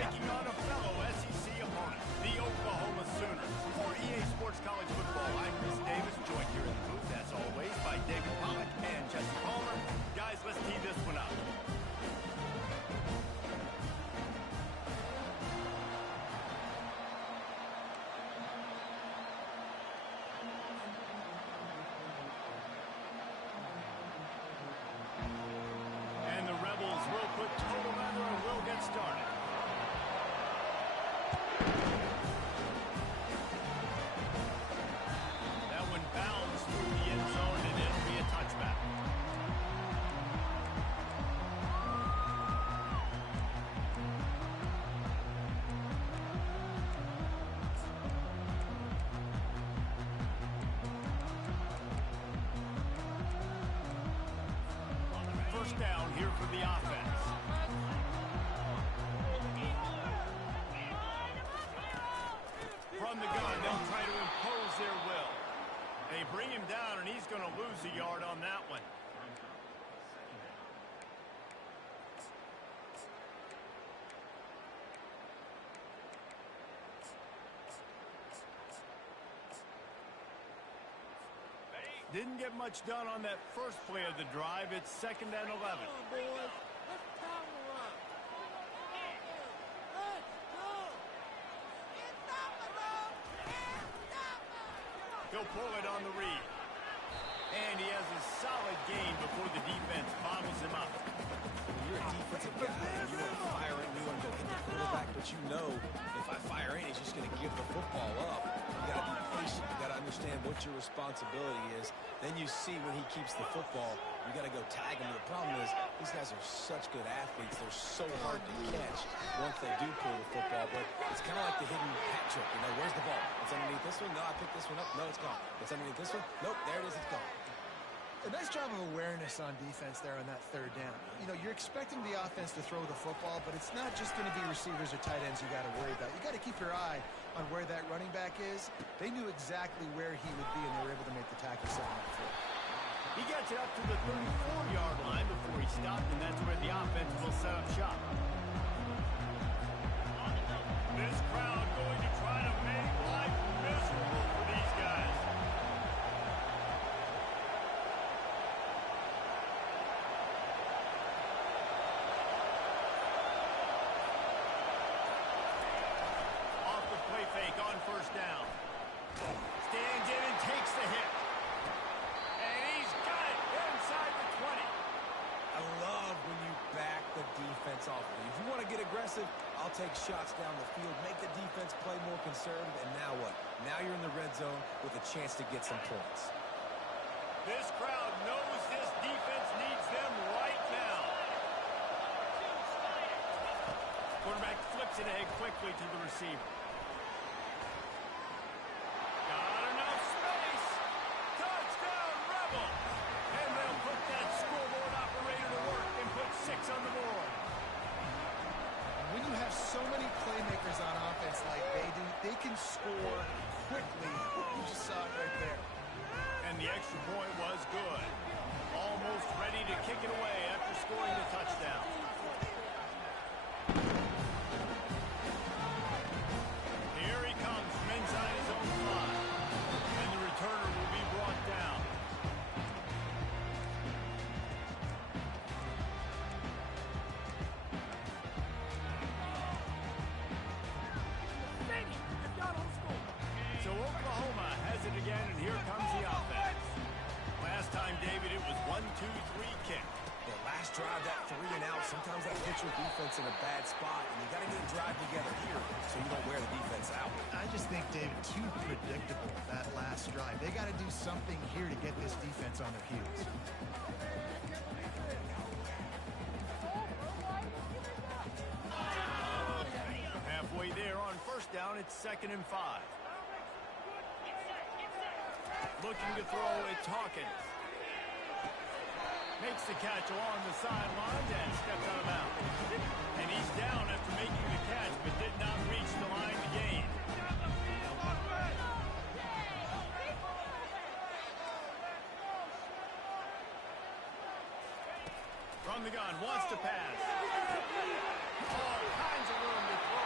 taking on a fellow SEC opponent, the Oklahoma Sooners. For EA Sports College Football, I'm Chris Davis, joined here in the booth, as always, by David Pollack and Jesse Palmer. Guys, let's tee this one up. And the Rebels will put total weather and will get started. That one bounds through the end zone and it'll be a touchback. First down here for the offense. From the gun, they'll try to impose their will. They bring him down, and he's going to lose a yard on that one. Didn't get much done on that first play of the drive. It's 2nd and 11. Come on, boys. Let's power up. Let's go. He'll pull it on the read. And he has a solid gain before the defense bottles him up. You're a defensive guy, and you want to fire in, you want to go hit the quarterback, but you know if I fire in, he's just going to give the football up. You got to be patient. You got to understand what your responsibility is. Then you see when he keeps the football, you got to go tag him. The problem is these guys are such good athletes. They're so hard to catch once they do pull the football. But it's kind of like the hidden hat trick. You know, where's the ball? It's underneath this one. No, I picked this one up. No, it's gone. It's underneath this one. Nope, there it is. It's gone. A nice job of awareness on defense there on that 3rd down. You know, you're expecting the offense to throw the football, but it's not just going to be receivers or tight ends you got to worry about. You got to keep your eye on where that running back is. They knew exactly where he would be, and they were able to make the tackle set up for it. He gets it up to the 34-yard line before he stopped, and that's where the offense will set up shop. This crowd going to try to make life miserable for these guys. Off the play fake on 1st down. Stands in and takes the hit. And he's got it inside the 20. I love when you back the defense off. If you want to get aggressive, I'll take shots down the field, make the defense play more conservative, and now what? Now you're in the red zone with a chance to get some points. This crowd knows this defense needs them right now. Quarterback flips it ahead quickly to the receiver. Got enough space. Touchdown, Rebels. And they'll put that scoreboard operator to work and put 6 on the board. When you have so many playmakers on offense like they do, they can score quickly. You just saw it right there. And the extra point was good. Almost ready to kick it away after scoring the touchdown. Here he comes from inside his own 5. And the returner will be brought down. So Oklahoma has it again, and here comes the offense. Last time, David, it was 1-2-3 kick. The last drive, that 3 and out, sometimes that puts your defense in a bad spot, and you got to get a drive together here so you don't wear the defense out. I just think, David, too predictable, that last drive. They got to do something here to get this defense on their heels. Halfway there on 1st down, it's 2nd and 5. Looking to throw, it's Hawkins. Makes the catch along the sideline and steps out of bounds. And he's down after making the catch, but did not reach the line to gain. From the gun, wants to pass. All kinds of room to throw.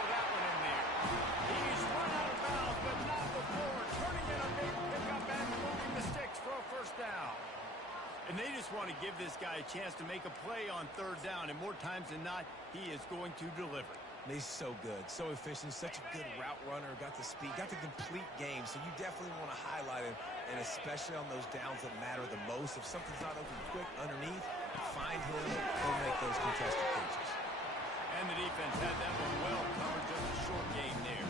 to give this guy a chance to make a play on third down, and more times than not, he is going to deliver. He's so good, so efficient, such a good route runner, got the speed, got the complete game, so you definitely want to highlight him, and especially on those downs that matter the most. If something's not open quick underneath, find him, go make those contested catches. And the defense had that one well covered, just a short game there.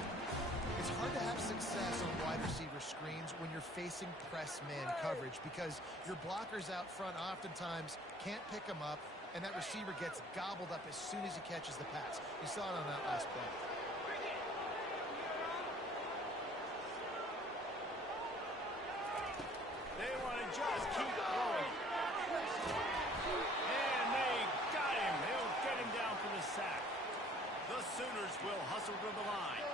It's hard to have success on wide receiver screens when you're facing press man coverage because your blockers out front oftentimes can't pick them up, and that receiver gets gobbled up as soon as he catches the pass. You saw it on that last play. They want to just keep going. And they got him. They'll get him down for the sack. The Sooners will hustle to the line.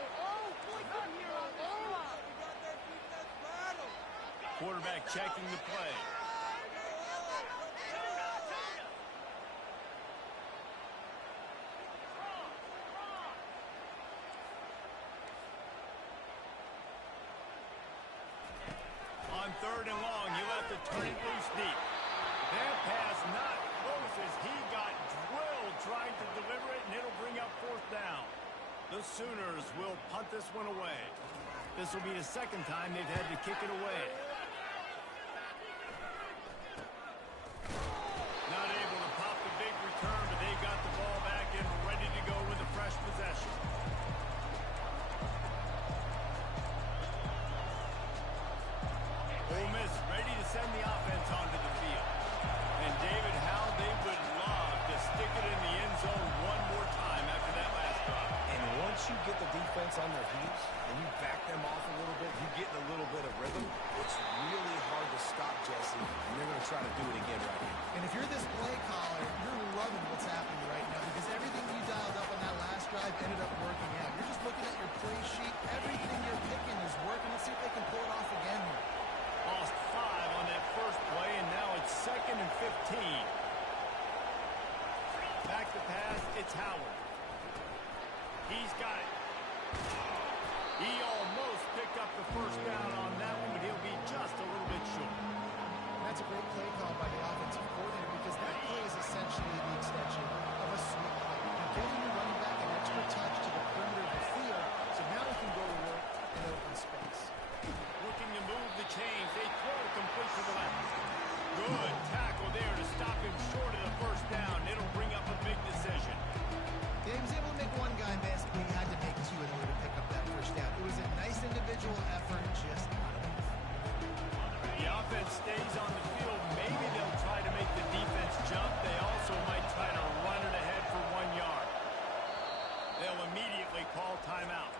Quarterback checking the play. On third and long, you'll have to turn it loose deep. That pass not close as he got drilled trying to deliver it, and it'll bring up fourth down. The Sooners will punt this one away. This will be the second time they've had to kick it away. Not able to pop the big return, but they've got the ball back and ready to go with a fresh possession. Ole Miss ready to send the offense onto the field. And David, how they would love to stick it in the end zone one more time after that last drop. And once you get the defense on their heels and you back them off a little bit, you get in a little bit of rhythm, it's really hard to stop, Jesse, and they're going to try to do it again right here. And if you're this play caller, you're loving what's happening right now because everything you dialed up on that last drive ended up working out. You're just looking at your play sheet. Everything you're picking is working. Let's see if they can pull it off again here. Lost 5 on that first play, and now it's 2nd and 15. Back to pass, it's Howard. He's got it. He almost picked up the first down on that one, but he'll be just a little bit short. And that's a great play call by the offensive coordinator because that play is essentially the extension of a sweep play. You're giving your running back an extra touch to the perimeter of the field, so now he can go to work in open space. Looking to move the chains. They throw it complete to the left. Good tackle there to stop him short of the first down. It'll bring up a big decision. He was able to make one guy miss, but he had to make 2 in order to pick up that first down. It was a nice individual effort, just not enough. The offense stays on the field. Maybe they'll try to make the defense jump. They also might try to run it ahead for 1 yard. They'll immediately call timeout.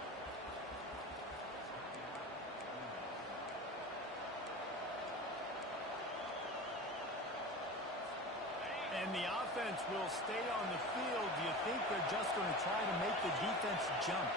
And the offense will stay on the field. Do you think they're just going to try to make the defense jump?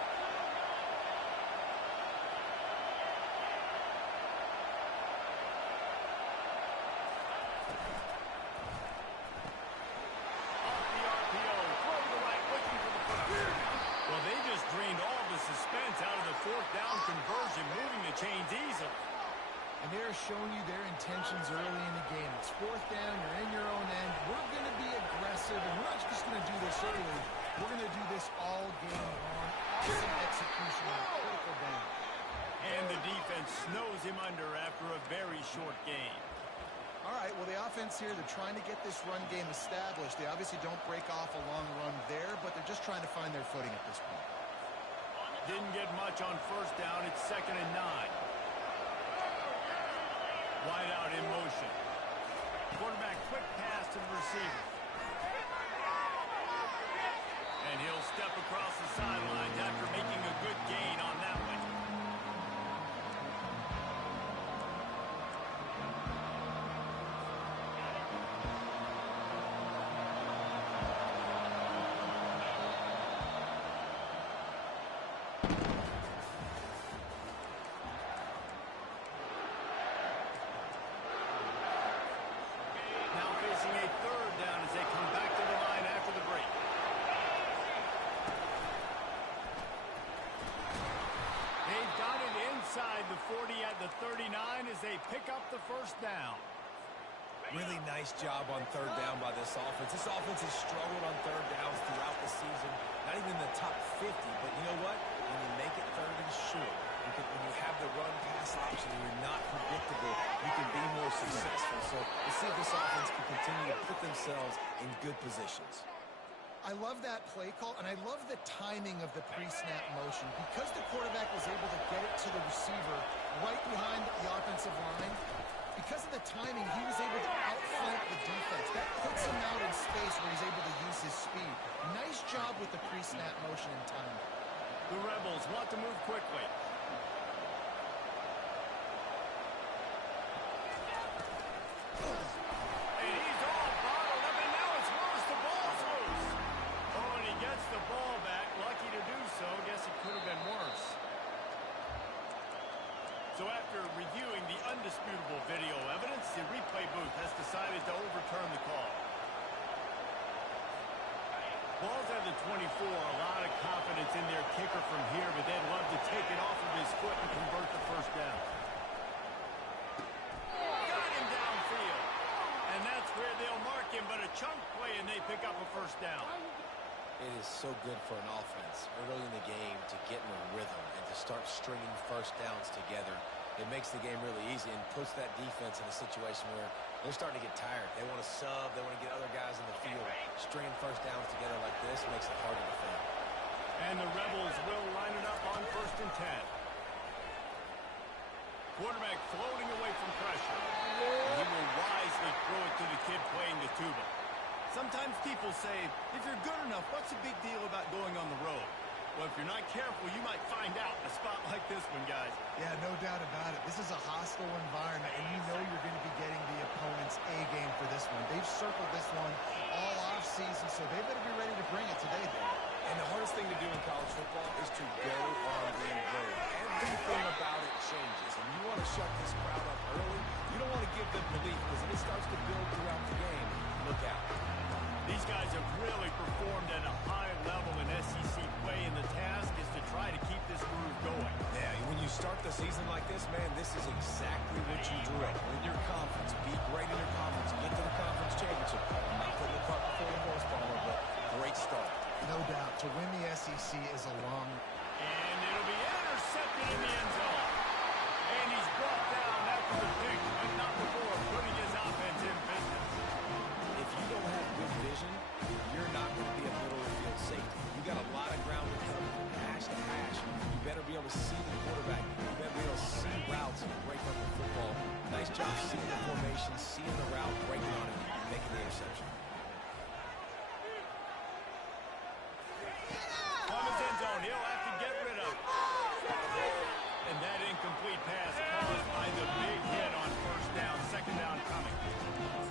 Off the RPO, throw to the right, looking for the football. Well, they just drained all the suspense out of the fourth down conversion, moving the chains easily. And they're showing you their intentions early in the game. It's fourth down, you're in your own end. We're going to be aggressive, and we're not just going to do this early. We're going to do this all game long. Awesome execution on a critical down. And the defense snows him under after a very short game. All right, well, the offense here, they're trying to get this run game established. They obviously don't break off a long run there, but they're just trying to find their footing at this point. Didn't get much on first down. It's 2nd and 9. Wide out in motion. Quarterback quick pass to the receiver. And he'll step across the sidelines after making a good gain on that one. A third down as they come back to the line after the break. They've got it inside the 40 at the 39 as they pick up the first down. Really nice job on third down by this offense. This offense has struggled on third downs throughout the season. Not even in the top 50, but you know what? When you make it third and short, when you have the run-pass option and you're not predictable, you can be more successful. So let's see if this offense can continue to put themselves in good positions. I love that play call, and I love the timing of the pre-snap motion. Because the quarterback was able to get it to the receiver right behind the offensive line, because of the timing, he was able to outflank the defense. That puts him out in space where he's able to use his speed. Nice job with the pre-snap motion and timing. The Rebels want to move quickly. And he's all bottled up, and now it's worse. The ball's loose. Oh, and he gets the ball back. Lucky to do so. Guess it could have been worse. So after reviewing the undisputable video evidence, the replay booth has decided to overturn the call. Ball's at the 24, a lot of confidence in their kicker from here, but they'd love to take it off of his foot and convert the first down. Got him downfield. And that's where they'll mark him, but a chunk play and they pick up a first down. It is so good for an offense early in the game to get in a rhythm and to start stringing first downs together. It makes the game really easy and puts that defense in a situation where they're starting to get tired. They want to sub. They want to get other guys in the field. Stringing first downs together like this makes it hard to defend. And the Rebels will line it up on 1st and 10. Quarterback floating away from pressure. And he will wisely throw it to the kid playing the tuba. Sometimes people say, if you're good enough, what's the big deal about going on the road? Well, if you're not careful, you might find out in a spot like this one, guys. Yeah, no doubt about it. This is a hostile environment, and you know you're going to be getting the opponent's A game for this one. They've circled this one all offseason, so they better be ready to bring it today, David. And the hardest thing to do in college football is to go on the road. Everything about it changes, and you want to shut this crowd up early. You don't want to give them belief, because if it starts to build throughout the game, look out. These guys have really performed at a high level in SEC play, and the task is to try to keep this groove going. Yeah, when you start the season like this, man, this is exactly what you drew up. Win your conference, be great in your conference, get to the conference championship. I'm not putting the cart before the horse, but great start. No doubt. To win the SEC is a long... And it'll be intercepted in the end zone. And he's brought down after the pick, but not before putting his offense in business. If you don't have good vision, you're not going to be a middle of the field safety. You got a lot of ground to cover, hash to hash. You better be able to see the quarterback. You better be able to see routes and break up the football. Nice job seeing the formation, seeing the route, breaking on it, and making the interception. On his end zone, he'll have to get rid of it. And that incomplete pass caused by the big hit on first down, second down coming.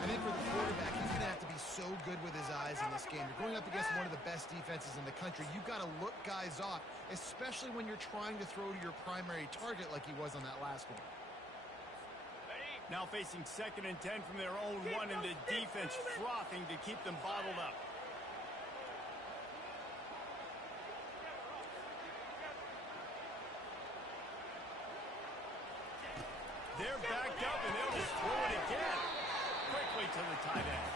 I think for the quarterback, he's going to have to be so good with his eyes in this game. You're going up against one of the best defenses in the country. You've got to look guys off, especially when you're trying to throw to your primary target like he was on that last one. Now facing 2nd and 10 from their own one, and the defense frothing to keep them bottled up. They're backed up, and they'll just throw it again. Quickly to the tight end.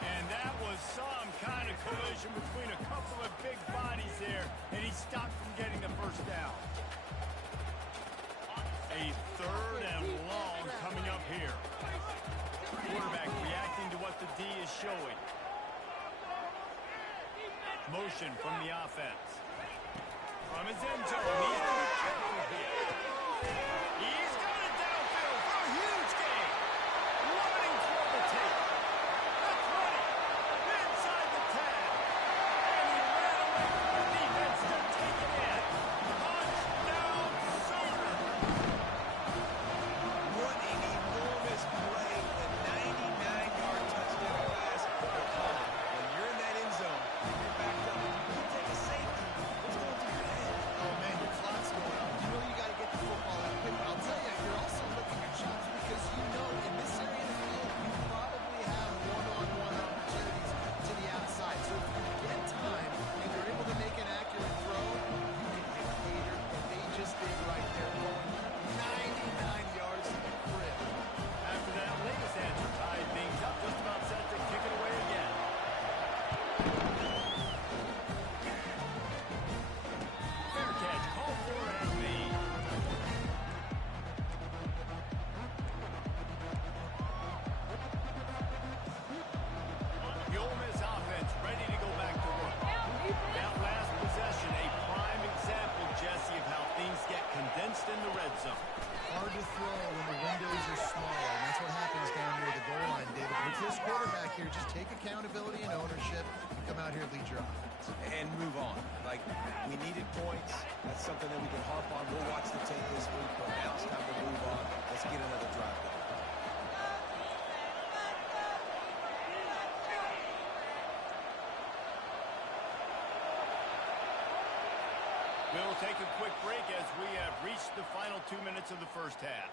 And that was some kind of collision between a couple of big bodies there, and he stopped from getting the first down. A 3rd and long coming up here. Quarterback reacting to what the D is showing. Motion from the offense. From his end zone, he has to be careful here. He's got it downfield for a huge gain. Running through the tape. The 20. Inside the 10. And he ran away from the defense to take it in. Touchdown, Sooner. What an enormous play. The 99-yard touchdown pass. When you're in that end zone, you're backed up, you take a safety. What's going through your head? Oh, man, against in the red zone. Hard to throw when the windows are small, and that's what happens down near the goal line, David. With this quarterback here, just take accountability and ownership and come out here and lead your offense. And move on. Like, we needed points. That's something that we can harp on. We'll watch the tape this week, but now it's time to move on. Let's get another drive going. We'll take a quick break as we have reached the final 2 minutes of the first half.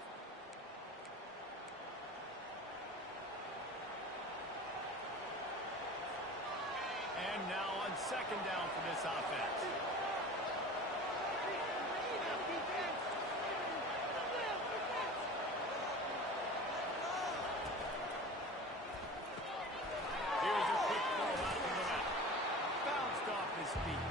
And now on second down for this offense. Here's a quick throw out to the left. Bounced off his feet.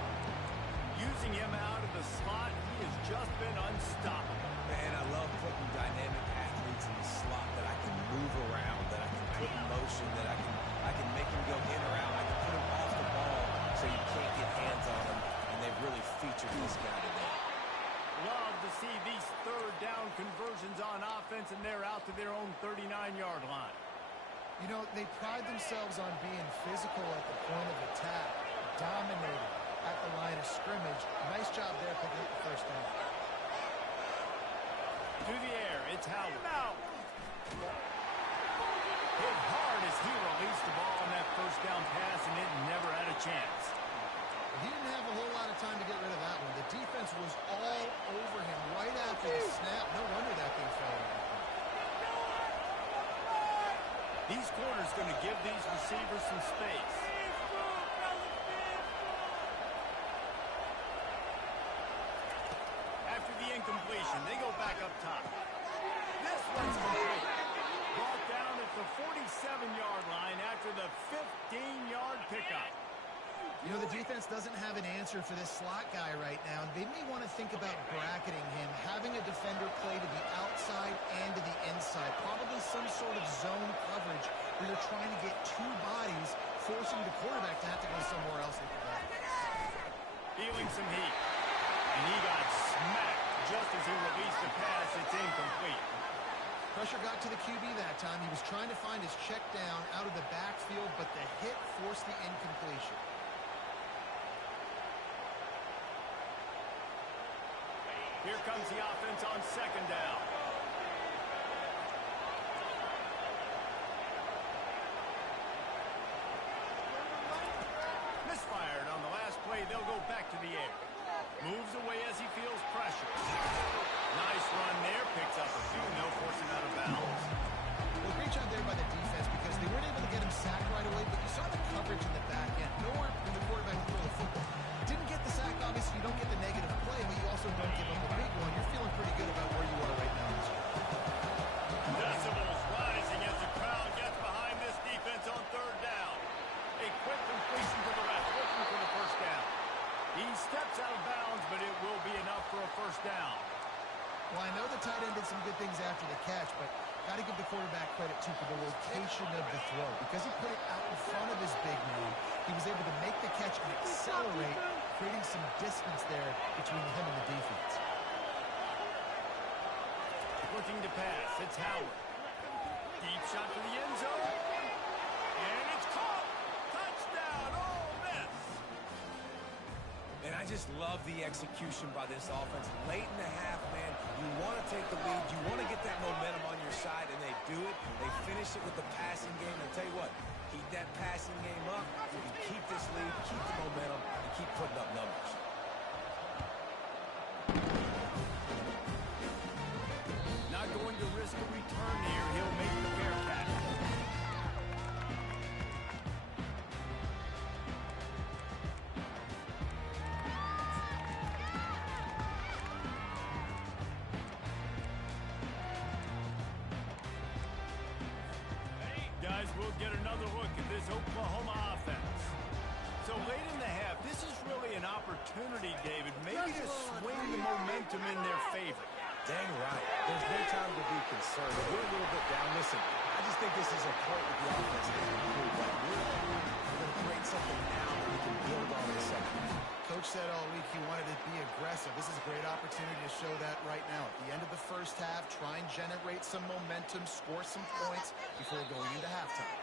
Using him out of the slot, he has just been unstoppable. Man, I love putting dynamic athletes in the slot that I can move around, that I can put in motion, that I can make him go in or out. I can put him off the ball so you can't get hands on him, and they've really featured this guy today. Love to see these third down conversions on offense, and they're out to their own 39-yard line. You know, they pride themselves on being physical at the point of attack, dominating at the line of scrimmage. Nice job there picking up the first down. To the air, it's Howard. Hit hard as he released the ball on that first down pass, and it never had a chance. He didn't have a whole lot of time to get rid of that one. The defense was all over him right after the snap. No wonder that thing fell out. These corners going to give these receivers some space. After the incompletion, they go back up top. This one's complete. Brought down at the 47-yard line after the 15-yard pickup. You know, the defense doesn't have an answer for this slot guy right now. They may want to think about bracketing him, having a defender play to the outside and to the inside. Probably some sort of zone coverage where you're trying to get two bodies, forcing the quarterback to have to go somewhere else with the ball. Feeling some heat. And he got smacked just as he released the pass. It's incomplete. Pressure got to the QB that time. He was trying to find his check down out of the backfield, but the hit forced the incompletion. Here comes the offense on second down. Misfired on the last play. They'll go back to the air. Moves away as he feels pressure. Nice run there. Picks up a few. No forcing out of bounds. Well, great job there by the defense because they weren't able to get him sacked right away, but you saw the coverage in the back end. Nowhere for the quarterback to throw the football. Didn't get the sack, obviously you don't get the negative play, but you also don't give up a big one. You're feeling pretty good about where you are right now. Decibels rising as the crowd gets behind this defense on third down. A quick completion to the left, looking for the first down. He steps out of bounds, but it will be enough for a first down. Well, I know the tight end did some good things after the catch, but got to give the quarterback credit, too, for the location of the throw. Because he put it out in front of his big man, he was able to make the catch and accelerate, creating some distance there between him and the defense. Looking to pass, it's Howard. Deep shot to the end zone. And it's caught. Touchdown, Ole Miss. And I just love the execution by this offense. Late in the half, man, you want to take the lead. You want to get that momentum on your side, and they do it. They finish it with the passing game. And tell you what, keep that passing game up. You can keep this lead, keep the momentum, and keep putting up numbers. Not going to risk a return here. He'll make the fair catch. Guys, we'll get another look at this Oklahoma offense. So late in the half, this is really an opportunity, David, maybe to swing the momentum in their favor. Dang right. There's no time to be concerned. If we're a little bit down, listen, I just think this is a point that the offense has improved. Like, we're They're going to create something now that we can build on in the second half. Coach said all week he wanted to be aggressive. This is a great opportunity to show that right now. At the end of the first half, try and generate some momentum, score some points before going into halftime.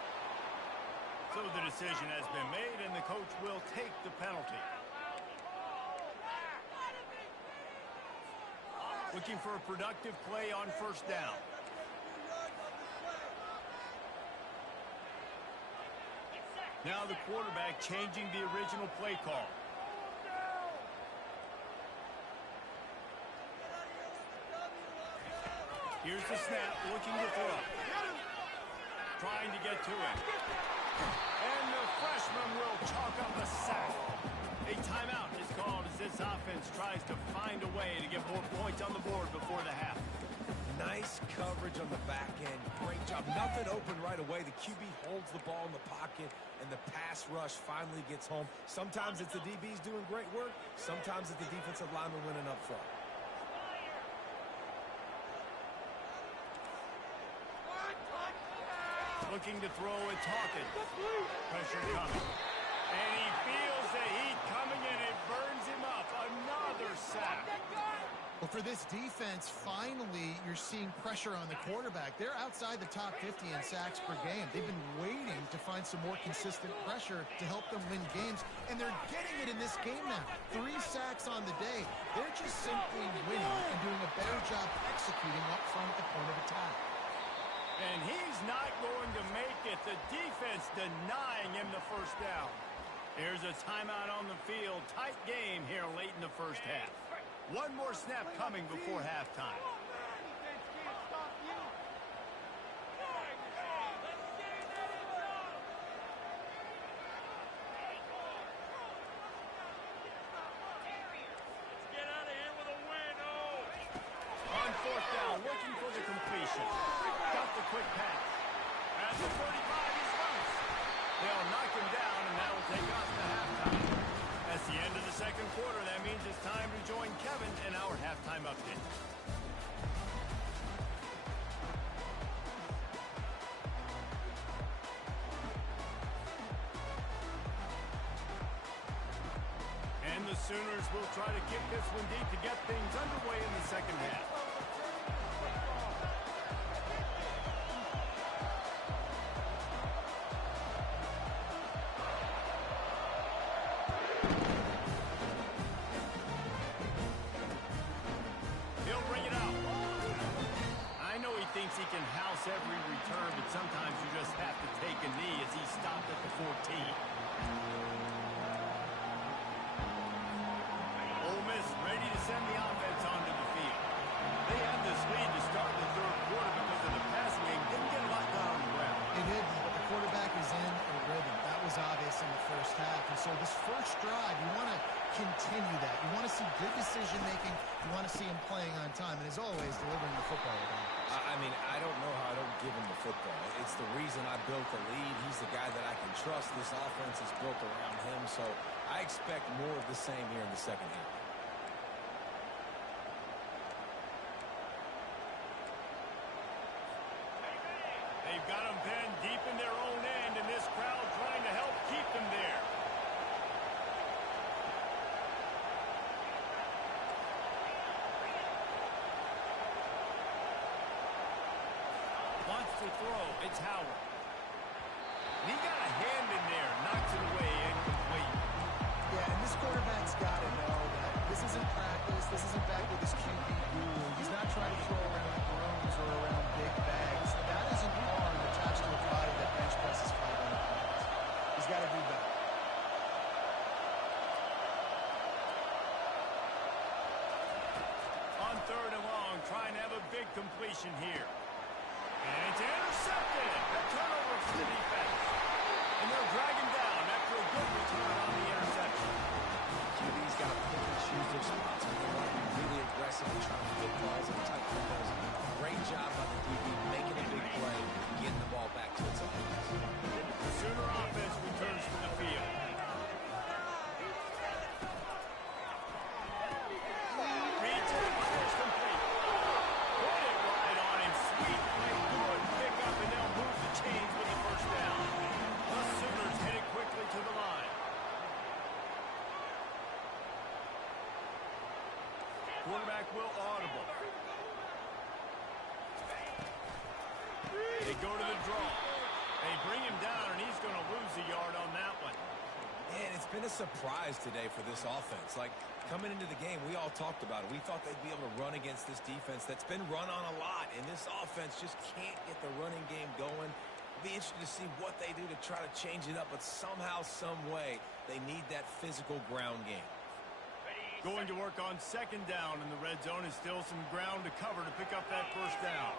So the decision has been made, and the coach will take the penalty. Looking for a productive play on first down. Now the quarterback changing the original play call. Here's the snap, looking to throw. Trying to get to it. And the freshman will chalk up a sack. A timeout is called as this offense tries to find a way to get more points on the board before the half. Nice coverage on the back end. Great job. Nothing open right away. The QB holds the ball in the pocket, and the pass rush finally gets home. Sometimes it's the DBs doing great work. Sometimes it's the defensive lineman winning up front. Looking to throw, it's Hawkins. Pressure coming. And he feels the heat coming, and it burns him up. Another sack. Well, for this defense, finally, you're seeing pressure on the quarterback. They're outside the top 50 in sacks per game. They've been waiting to find some more consistent pressure to help them win games, and they're getting it in this game now. 3 sacks on the day. They're just simply winning and doing a better job executing up front at the point of attack. And he's not going to make it. The defense denying him the first down. Here's a timeout on the field. Tight game here late in the first half. One more snap coming before halftime. On fourth down, looking for the completion. Got the quick pass. At the 35, he's loose. They'll knock him down, and that'll take us to halftime. That's the end of the second quarter. That means it's time to join Kevin in our halftime update. And the Sooners will try to kick this one deep to get things underway in the second half. Thinks he can house every return, but sometimes you just have to take a knee as he stopped at the 14. Ole Miss ready to send the offense onto the field. They had this lead to start the third quarter because of the passing game. Didn't get a lot done on the ground. It did, but the quarterback is in a rhythm. That was obvious in the first half. And so this first drive, you want to continue that. You want to see good decision-making. You want to see him playing on time. And as always, delivering the football. I mean, I don't know how I don't give him the football. It's the reason I built the lead. He's the guy that I can trust. This offense is built around him, so I expect more of the same here in the second half. They've got them pinned deep in their own end, and this crowd trying to help keep them there. Wants to throw. It's Howard. And he got a hand in there. Knocks it away. Incomplete. Yeah, and this quarterback's got to know that this isn't practice. This isn't back with his QB guru. He's not trying to throw around brooms or around big bags. That is an arm attached to a body that bench presses 500 pounds. He's got to do better. On third and long, trying to have a big completion here. And it's intercepted. A turnover for the defense. And they'll drag him down after a good return on the interception. QB's got to pick and choose their spots. And they want to be really aggressive and trying to hit balls and tight windows. Great job by the DB making a big play, getting the ball back to its offense. The Sooner offense returns to the field. Reads it, fires complete. Put it right on him. Sweet play, good pick up, and they'll move the chains with the first down. The Sooners headed quickly to the quarterback will audible. They go to the draw. They bring him down, and he's going to lose a yard on that one. And it's been a surprise today for this offense. Like, coming into the game, we all talked about it. We thought they'd be able to run against this defense that's been run on a lot, and this offense just can't get the running game going. It'll be interesting to see what they do to try to change it up, but somehow, some way, they need that physical ground game. Going to work on second down in the red zone, is still some ground to cover to pick up that first down.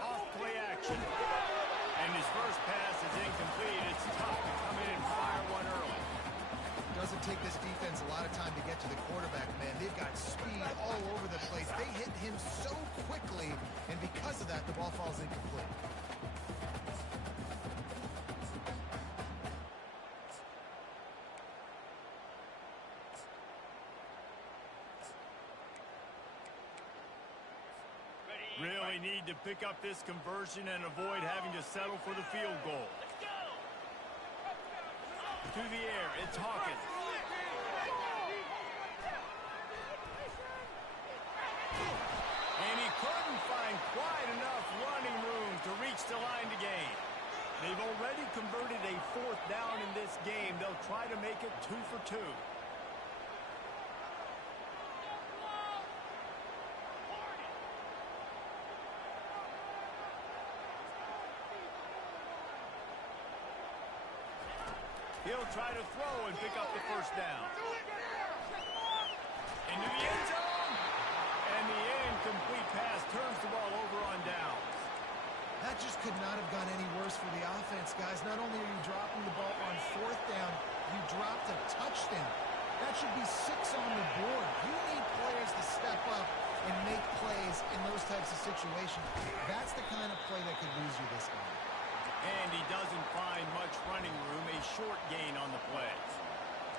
Off-play action. And his first pass is incomplete. It's tough to come in and fire one early. Doesn't take this defense a lot of time to get to the quarterback, man. They've got speed all over the place. They hit him so quickly, and because of that, the ball falls incomplete. Really need to pick up this conversion and avoid having to settle for the field goal. To the air, it's Hawkins. And he couldn't find quite enough running room to reach the line to gain. They've already converted a fourth down in this game. They'll try to make it 2 for 2. He'll try to throw and pick up the first down. Into the end zone. And the incomplete pass turns the ball over on downs. That just could not have gone any worse for the offense, guys. Not only are you dropping the ball on fourth down, you dropped a touchdown. That should be 6 on the board. You need players to step up and make plays in those types of situations. That's the kind of play that could lose you this game. And he doesn't find much running room, a short gain on the play.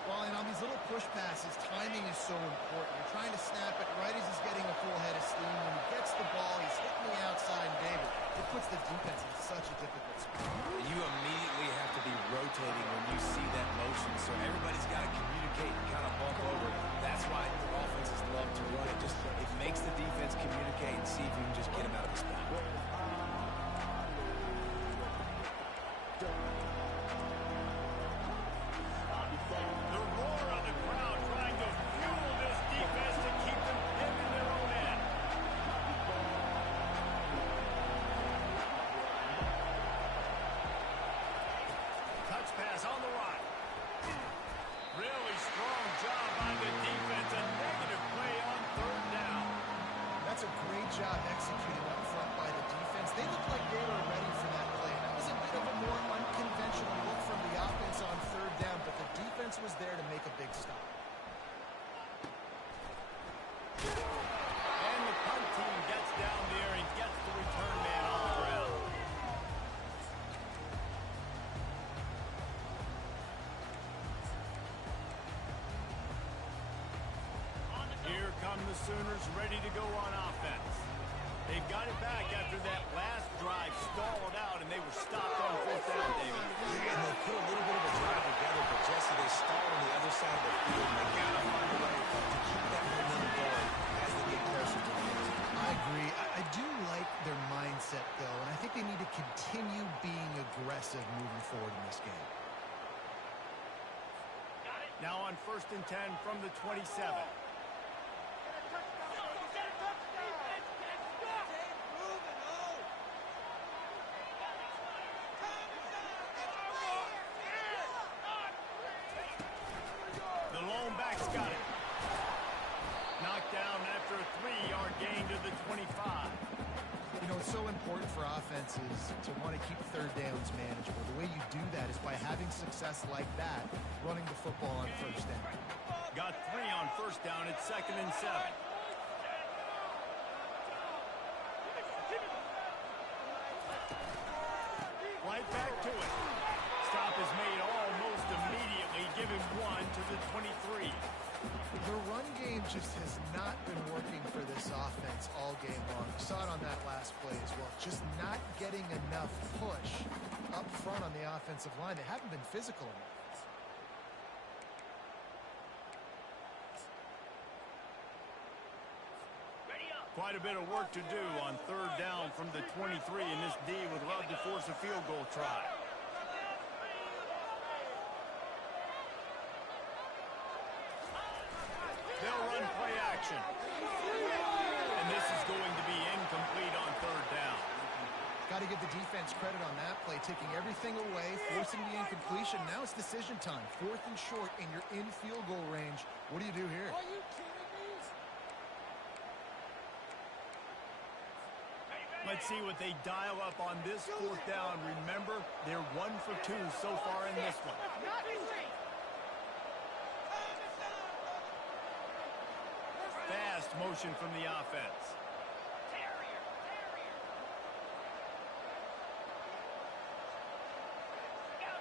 Well, and on these little push passes, timing is so important. You're trying to snap it right as he's getting a full head of steam. When he gets the ball, he's hitting the outside, and David, it puts the defense in such a difficult spot. You immediately have to be rotating when you see that motion, so everybody's got to communicate and kind of bump over. That's why the offenses love to run it. It makes the defense communicate and see if you can just get him out of the spot. The roar of the crowd trying to fuel this defense to keep them in their own end. Touch pass on the right. Really strong job by the defense. A negative play on third down. That's a great job executing up front by the defense. They looked like they were ready for that play. That was a bit of a more unconventional look from the offense on third down, but the defense was there to make a big stop. And the punt team gets down there and gets the return man on the ground. Here come the Sooners ready to go on offense. They've got it back after that last drive stalled out, and they were stopped on fourth down, David. And they put a little bit of a drive together, but Jesse, they stalled on the other side of the field, and they got to find a way to keep that momentum going as they get closer to the end zone. I agree. I do like their mindset, though, and I think they need to continue being aggressive moving forward in this game. Now on 1st and 10 from the 27. The lone back's got it. Knocked down after a 3-yard gain to the 25. You know, it's so important for offenses to want to keep third downs manageable. The way you do that is by having success like that, running the football on first down. Got 3 on first down. It's 2nd and 7. Right back to it. Stop is made almost immediately. Give him 1 to the 23. The run game just has not been working for this offense all game long. You saw it on that last play as well. Just not getting enough push up front on the offensive line. They haven't been physical enough. Quite a bit of work to do on third down from the 23, and this D would love to force a field goal try. They'll run play action. And this is going to be incomplete on third down. Got to give the defense credit on that play, taking everything away, forcing the incompletion. Now it's decision time. 4th and short, and you're in field goal range. What do you do here? Are you kidding me? Let's see what they dial up on this 4th down. Remember, they're 1 for 2 so far in this one. Fast motion from the offense.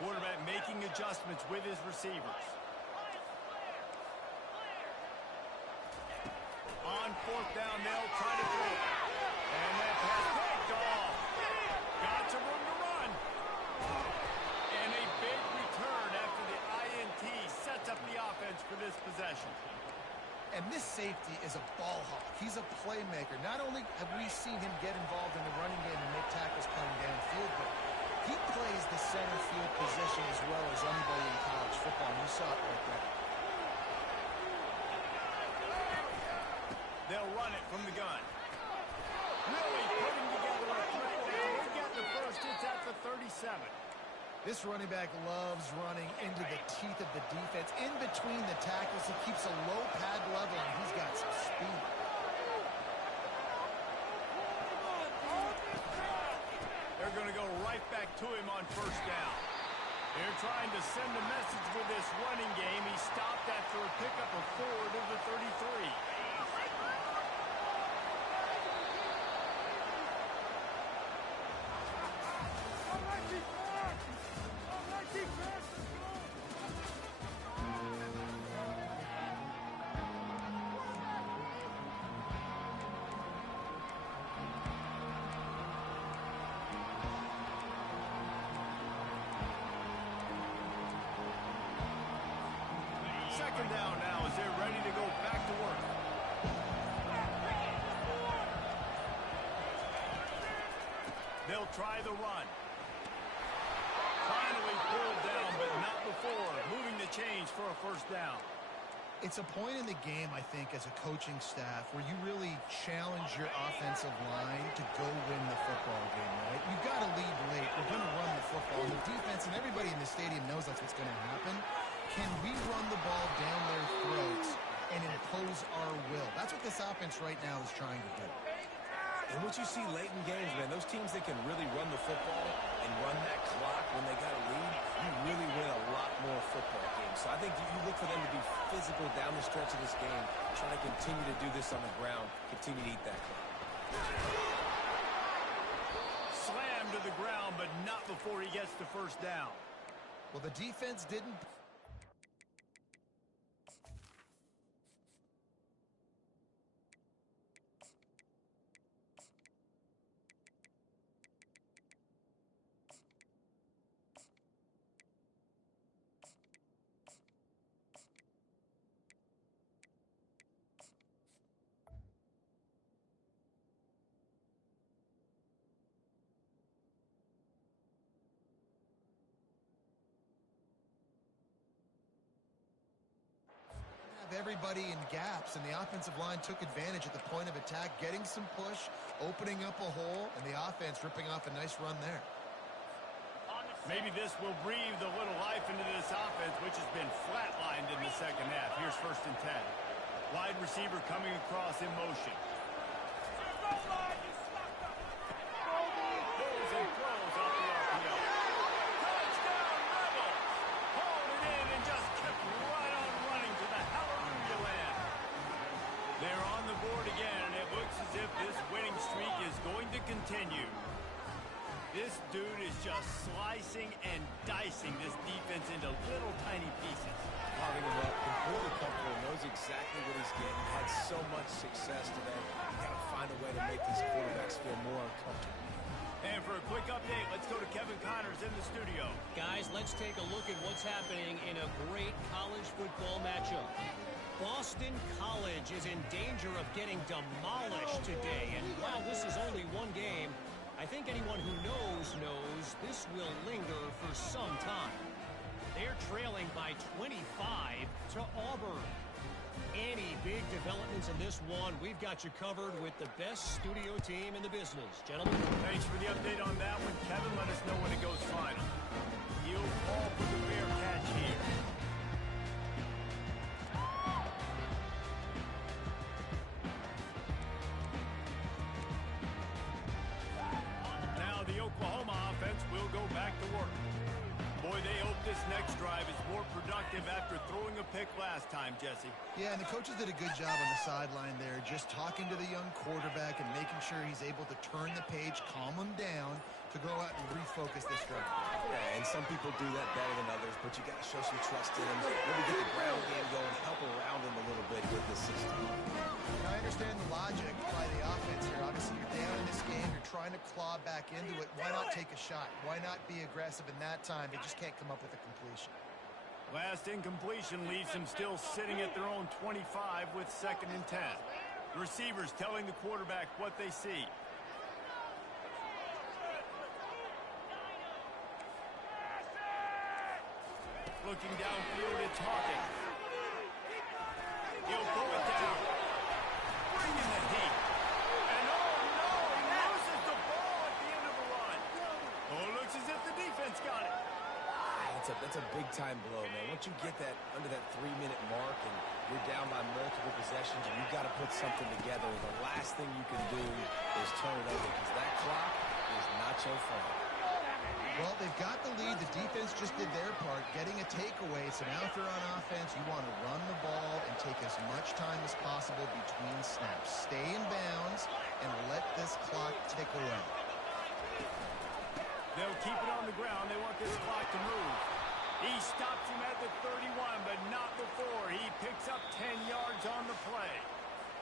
Quarterback making adjustments with his receivers. On 4th down, they'll try to throw it. And that pass picked off. Got some room to run. And a big return after the INT sets up the offense for this possession. And this safety is a ball hawk. He's a playmaker. Not only have we seen him get involved in the running game and make tackles playing downfield, but he plays the center field position as well as anybody in college football. And you saw it right there. They'll run it from the gun. Really putting together a threat now. They get the first. It's at the 37. This running back loves running into the teeth of the defense. In between the tackles, he keeps a low pad level, and he's got some speed. They're going to go right back to him on 1st down. They're trying to send a message with this running game. He stopped after a pickup of 4 to the 33. Second down now as they're ready to go back to work. They'll try the run. Finally pulled down, but not before. Moving the chains for a 1st down. It's a point in the game, I think, as a coaching staff where you really challenge your offensive line to go win the football game, right? You've got to lead late. We're going to run the football. And the defense and everybody in the stadium knows that's what's going to happen. Can we run the ball down their throats and impose our will? That's what this offense right now is trying to do. And what you see late in games, man, those teams that can really run the football and run that clock when they got a lead, you really win a lot more football games. So I think you look for them to be physical down the stretch of this game, trying to continue to do this on the ground, continue to eat that clock. Slammed to the ground, but not before he gets to 1st down. Well, the defense didn't... everybody in gaps, and the offensive line took advantage at the point of attack, getting some push, opening up a hole, and the offense ripping off a nice run there. Maybe this will breathe a little life into this offense, which has been flatlined in the second half. Here's 1st and 10. Wide receiver coming across in motion. Pulls and throws off the RPO. Touchdown, Rebels! Hauled it in and just kept right on running to the hallelujah land. They're on the board again, and it looks as if this winning streak is going to continue. This dude is just slicing and dicing this defense into little tiny pieces. Carving him up, completely comfortable, knows exactly what he's getting. Had so much success today. You got to find a way to make these quarterbacks feel more uncomfortable. And for a quick update, let's go to Kevin Connors in the studio. Guys, let's take a look at what's happening in a great college football matchup. Boston College is in danger of getting demolished today. And while this is only one game, I think anyone who knows this will linger for some time. They're trailing by 25 to Auburn. Any big developments in this one, we've got you covered with the best studio team in the business. Gentlemen. Thanks for the update on that one, Kevin. Let us know when it goes final. He'll call for the fair catch here. Now the Oklahoma offense will go back to work. Boy, they hope this next drive is more productive after throwing a pick last time, Jesse. Yeah, and the coaches did a good job on the sideline there, just talking to the young quarterback and making sure he's able to turn the page, calm him down to go out and refocus this drive. Yeah, and some people do that better than others, but you got to show some trust in him. Maybe get the ground game going, help around him a little bit with the system. Now, I understand the logic by the offense here. Obviously, you're down in this game. You're trying to claw back into it. Why not take a shot? Why not be aggressive in that time? They just can't come up with a completion. Last incompletion leaves them still sitting at their own 25 with 2nd and 10. The receivers telling the quarterback what they see. Looking downfield, it's Hawkins. He'll pull it down. Bringing the heat. And oh no, he loses the ball at the end of the run. Oh, it looks as if the defense got it. That's a big-time blow, man. Once you get that under that 3-minute mark and you're down by multiple possessions and you've got to put something together, the last thing you can do is turn it over because that clock is not your friend. Well, they've got the lead. The defense just did their part, getting a takeaway. So now if they're on offense, you want to run the ball and take as much time as possible between snaps. Stay in bounds and let this clock tick away. They'll keep it on the ground. They want this clock to move. He stops him at the 31, but not before. He picks up 10 yards on the play.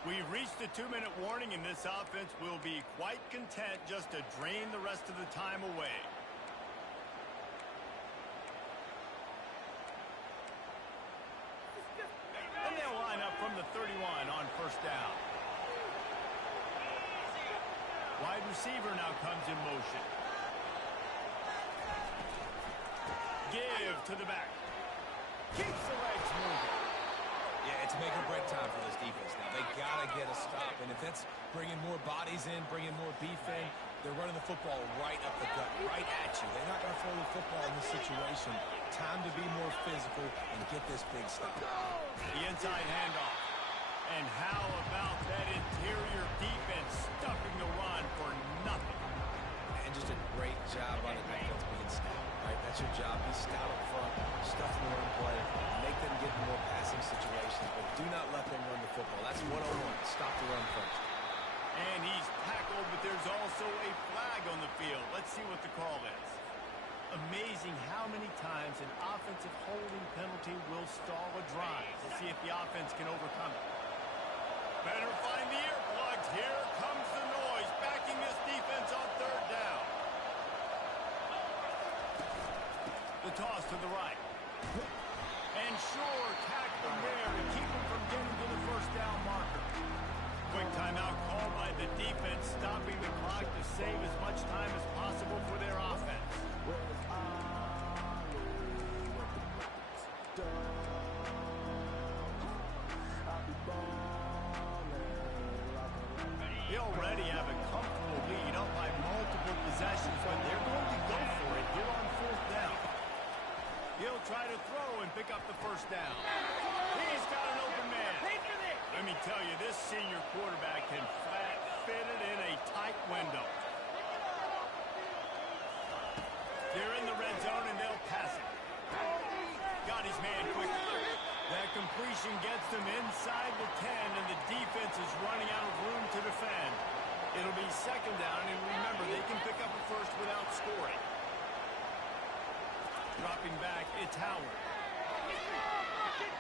We've reached the 2-minute warning, and this offense will be quite content just to drain the rest of the time away. And they'll line up from the 31 on 1st down. Wide receiver now comes in motion. Give to the back. Keeps the legs moving. Yeah, it's make or break time for this defense now. They got to get a stop, and if that's bringing more bodies in, bringing more beef in, they're running the football right up the gut, right at you. They're not going to throw the football in this situation. Time to be more physical and get this big stop. The inside handoff. And how about that interior defense stuffing the run for nothing? And just a great job on the defense being stout, right? That's your job. Be stout up front, stuff the run play, make them get in more passing situations, but do not let them run the football. That's 1-on-1. Stop the run first. And he's tackled, but there's also a flag on the field. Let's see what the call is. Amazing how many times an offensive holding penalty will stall a drive. Let's see if the offense can overcome it. Better find the earplugs. Here comes the noise, backing this defense on 3rd down. The toss to the right. And sure, tackle there to keep him from getting to the 1st down marker. Quick timeout call by the defense, stopping the clock to save as much time as possible for their offense. They already have a comfortable lead up by multiple possessions, but they're going to go for it here on 4th down. He'll try to throw and pick up the 1st down. He's got an open man. Let me tell you, this senior quarterback can flat fit it in a tight window. They're in the red zone and they'll pass it. Got his man quickly. That completion gets them inside the 10, and the defense is running out of room to defend. It'll be 2nd down, and remember, they can pick up a 1st without scoring. Dropping back, it's Howard.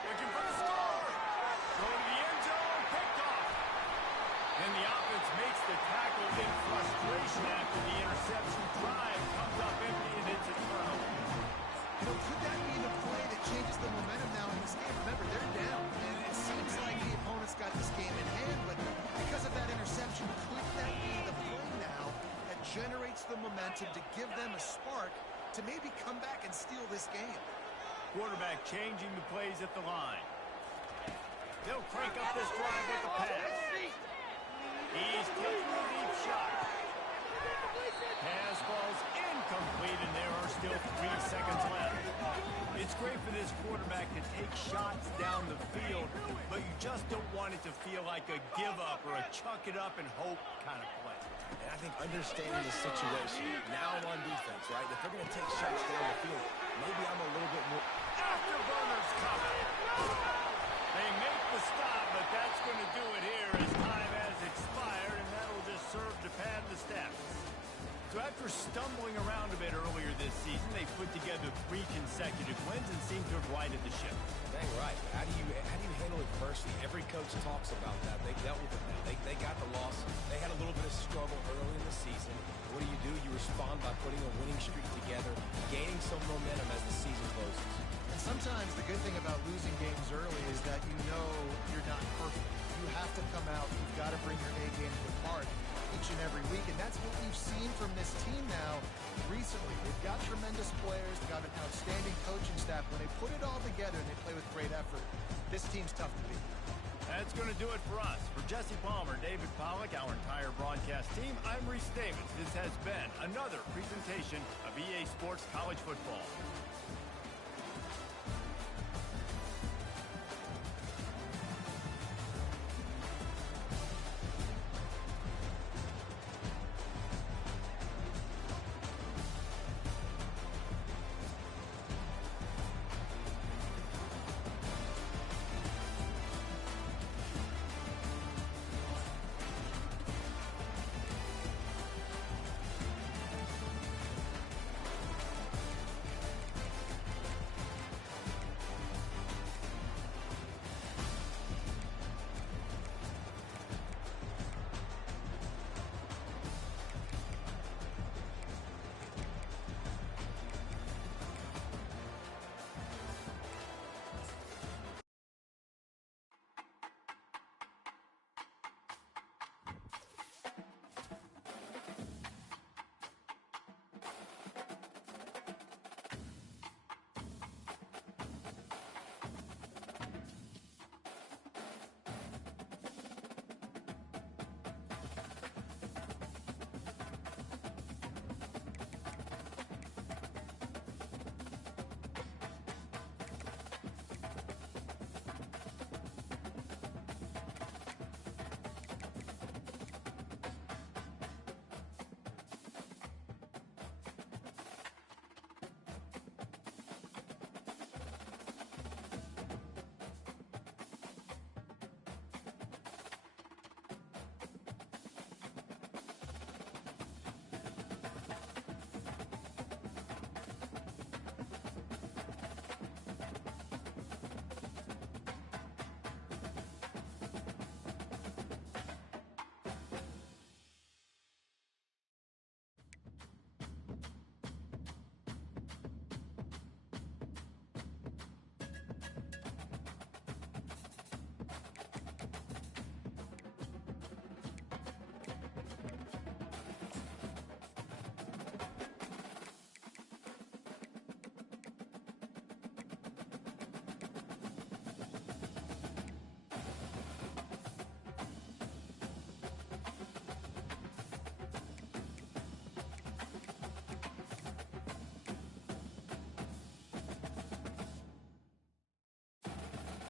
Looking for the score. Going to the end zone, picked off. And the offense makes the tackle in frustration after the interception. Drive comes up empty, and it's a turnover. You know, could that be the play that changes the momentum now in this game? Remember, they're down, and it seems momentum to give them a spark to maybe come back and steal this game. Quarterback changing the plays at the line. They'll crank up this drive with the pass. He's taking a deep shot. Pass ball's incomplete, and there are still 3 seconds left. It's great for this quarterback to take shots down the field, but you just don't want it to feel like a give-up or a chuck-it-up and hope kind of play. And I think understanding the situation, now I'm on defense, right? If they're going to take shots down the field, maybe I'm a little bit more... Afterburners coming. They make the stop, but that's going to do it here as time has expired, and that'll just serve to pad the stats. So after stumbling around a bit earlier this season, they put together 3 consecutive wins and seem to have righted the ship. Dang right. How do you handle adversity? Every coach talks about that. They dealt with it now. They got the loss. They had a little bit of struggle early in the season. What do? You respond by putting a winning streak together, gaining some momentum as the season closes. And sometimes the good thing about losing games early is that you know you're not perfect. You have to come out. You've got to bring your A game to the park each and every week, and that's what we've seen from this team now recently. They've got tremendous players, they've got an outstanding coaching staff. When they put it all together and they play with great effort, this team's tough to beat. That's going to do it for us. For Jesse Palmer, David Pollack, our entire broadcast team, I'm Reese Davis. This has been another presentation of EA Sports College Football.